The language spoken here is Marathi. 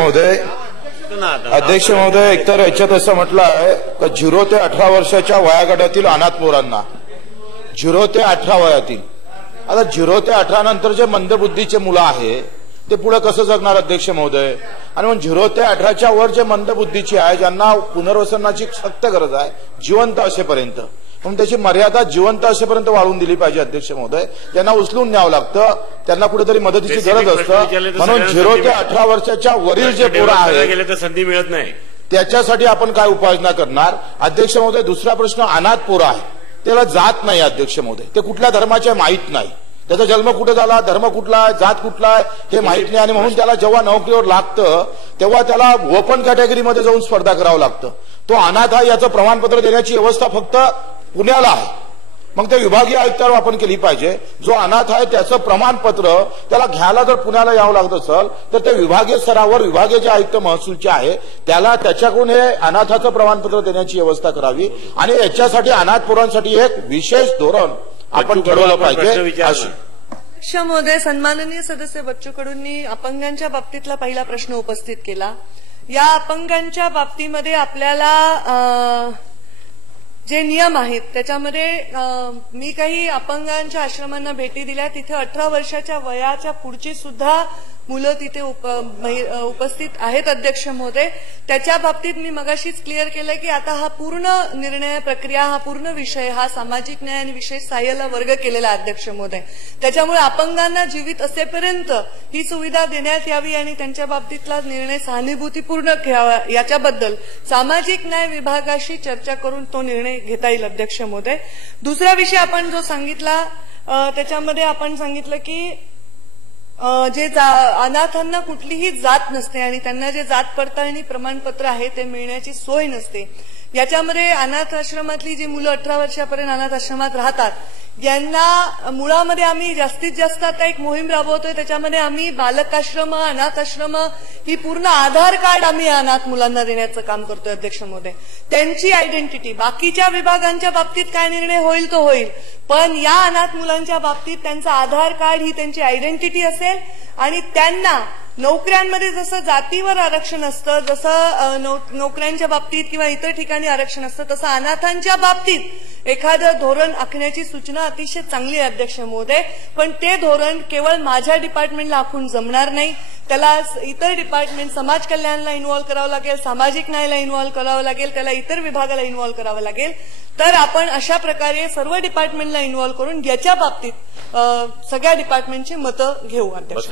महोदय, अध्यक्ष महोदय, एकतर याच्यात असं म्हटलं आहे की 0 ते 18 वर्षाच्या वयागटातील अनाथ मुलांना 0 ते 18 वयातील, आता 0 ते 18 नंतर जे मंदबुद्धीचे मुलं आहे ते पुढे कसं जगणार अध्यक्ष महोदय? आणि मग 0 ते 18च्या वर जे मंदबुद्धीचे आहे, ज्यांना पुनर्वसनाची सक्त गरज आहे जिवंत असेपर्यंत, म्हणून त्याची मर्यादा जिवंत असेपर्यंत वाढवून दिली पाहिजे अध्यक्ष महोदय. ज्यांना उचलून न्यावं लागतं त्यांना कुठेतरी मदतीची गरज असतं, म्हणून 0 ते 18 वर्षाच्या वरील जे पोरं आहेत संधी मिळत नाही, त्याच्यासाठी आपण काय उपाययोजना करणार अध्यक्ष महोदय? दुसरा प्रश्न, अनाथ पोरं आहे, त्याला जात नाही अध्यक्ष महोदय, ते कुठल्या धर्माचे माहीत नाही, त्याचा जन्म कुठे झाला, धर्म कुठला आहे, जात कुठला आहे हे माहित नाही, आणि म्हणून त्याला जेव्हा नोकरीवर लागतं तेव्हा त्याला ओपन कॅटेगरीमध्ये जाऊन स्पर्धा करावं लागतं. तो अनाथ आहे याचं प्रमाणपत्र देण्याची व्यवस्था फक्त पुण्याला आहे, मग ते विभागीय आयुक्तावर आपण केली पाहिजे. जो अनाथ आहे त्याचं प्रमाणपत्र त्याला घ्यायला जर पुण्याला यावं लागत असेल तर ते विभागीय स्तरावर विभागीय जे आयुक्त महसूलचे आहे त्याला त्याच्याकडून हे अनाथाचं प्रमाणपत्र देण्याची व्यवस्था करावी, आणि याच्यासाठी अनाथ पोरांसाठी एक विशेष धोरण आपण ठरवलं पाहिजे. महोदय, सन्माननीय सदस्य बच्चू कडूंनी अपंगांच्या बाबतीतला पहिला प्रश्न उपस्थित केला. या अपंगांच्या बाबतीमध्ये आपल्याला जे नियम आहेत त्याच्यामध्ये मी काही अपंगांच्या आश्रमांना भेटी दिल्या, तिथे 18 वर्षाच्या वयाच्या पुढची सुद्धा मुलं तिथे उपस्थित आहेत अध्यक्ष महोदय. त्याच्या बाबतीत मी मगाशीच क्लिअर केलंय की आता हा पूर्ण निर्णय प्रक्रिया, हा पूर्ण विषय हा सामाजिक न्याय आणि विशेष सहाय्याला वर्ग केलेला अध्यक्ष महोदय. त्याच्यामुळे अपंगांना जीवित असेपर्यंत ही सुविधा देण्यात यावी आणि त्यांच्या बाबतीतला निर्णय सहानुभूतीपूर्ण घ्यावा याच्याबद्दल सामाजिक न्याय विभागाशी चर्चा करून तो निर्णय घेता येईल अध्यक्ष महोदय. दुसरा विषय आपण जो सांगितला त्याच्यामध्ये आपण सांगितलं की जे अनाथांना कुठलीही जात नसते आणि त्यांना जे जात पडताळणी प्रमाणपत्र आहे ते मिळण्याची सोय नसते. याच्यामध्ये अनाथ आश्रमातली जी मुलं 18 वर्षापर्यंत अनाथ आश्रमात राहतात यांना मुळामध्ये आम्ही जास्तीत जास्त आता एक मोहीम राबवतोय, त्याच्यामध्ये आम्ही बालकाश्रम, अनाथ आश्रम ही पूर्ण आधार कार्ड आम्ही अनाथ मुलांना देण्याचं काम करतोय अध्यक्ष महोदय. त्यांची आयडेंटिटी, बाकीच्या विभागांच्या बाबतीत काय निर्णय होईल तो होईल, पण या अनाथ मुलांच्या बाबतीत त्यांचं आधार कार्ड ही त्यांची आयडेंटिटी असेल, आणि त्यांना नोकऱ्यांमध्ये जसं जातीवर आरक्षण असतं, जसं नोकऱ्यांच्या बाबतीत किंवा इतर ठिकाणी आरक्षण असतं, तसं अनाथांच्या बाबतीत एखादं धोरण आखण्याची सूचना अतिशय चांगली आहे अध्यक्ष महोदय. पण ते धोरण केवळ माझ्या डिपार्टमेंटला आखून जमणार नाही, त्याला इतर डिपार्टमेंट, समाज कल्याणला इन्व्हॉल्व करावं लागेल, सामाजिक न्यायाला इन्व्हॉल्व करावं लागेल, त्याला इतर विभागाला इन्व्हॉल्व करावं लागेल. तर आपण अशा प्रकारे सर्व डिपार्टमेंटला इन्व्हॉल्व करून याच्या बाबतीत सगळ्या डिपार्टमेंटची मतं घेऊ अध्यक्ष.